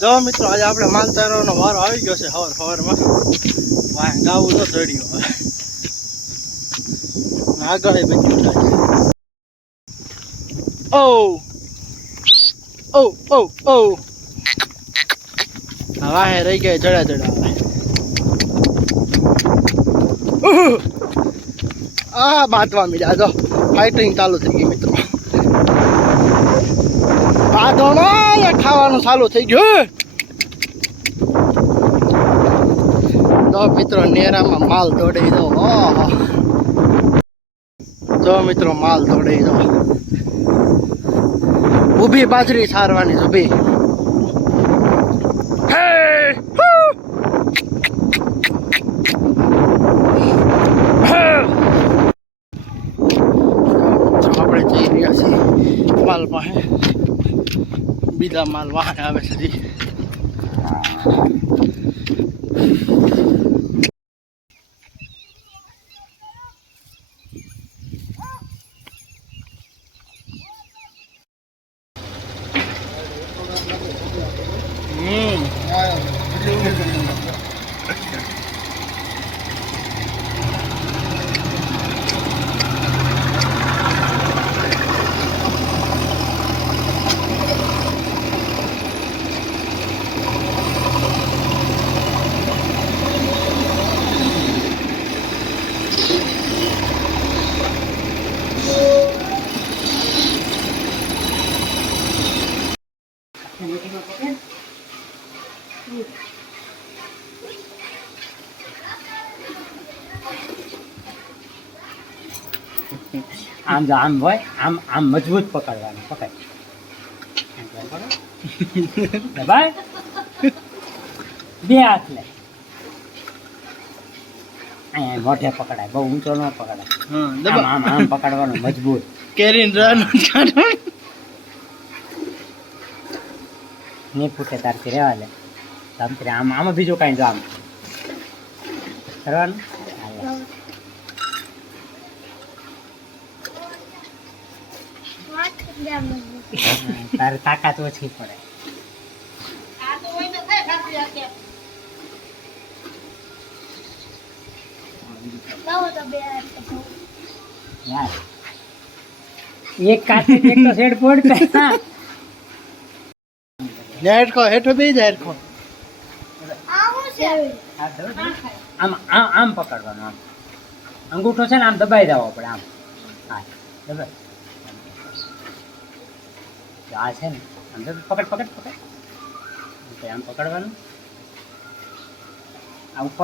જો મિત્રો, આજે આપણે માલ તારવાનો વારો આવી ગયો છે હવાર હવારમાં. વાહ ગાવું તો ચડ્યું હવે. આગળ બધું થાય. છે ઓ ઓ ઓ ઓ વાહે રહી ગયા જડા જડા! આ બાંધવા મીડા જો ફાઇટિંગ ચાલુ થઈ ગઈ મિત્રો. ને ખાવાનું ચાલુ થઈ ગયું તો મિત્રો, નેરામાં માલ દોડી દો જો મિત્રો, માલ દોડી દો. ઊભી બાજરી સારવાની, ઊભી. આપણે જઈ રહ્યા છીએ માલ પાસે બીજા માલ વાહન આવે છે આમ જો આમ હોય આમ આમ મજબૂત પકડવાનું પકડ. દબાય બે હાથ લે. અહીંયા મોઢે પકડાય બહુ ઊંચો ન પકડાય. આમ આમ આમ પકડવાનું મજબૂત. કેરીન રન કાઢવાનું ને ફૂટે તારથી રહેવા તમતરે આમ આમાં બીજું કાંઈ જો આમ. કરવાનું? તારે તાકાત ઓછી પડે. એક કાચી એક તો શેડ પડતા હેઠ હેઠો બે જાય હેઠ આમ આમ આમ પકડવાનું, આમ. અંગૂઠો છે ને, આમ દબાઈ દેવો પડે, આમ. હા, દબાઈ. આ છે ને આમ પકડ પકડ પકડ. આમ પકડવાનું. આ ઉપર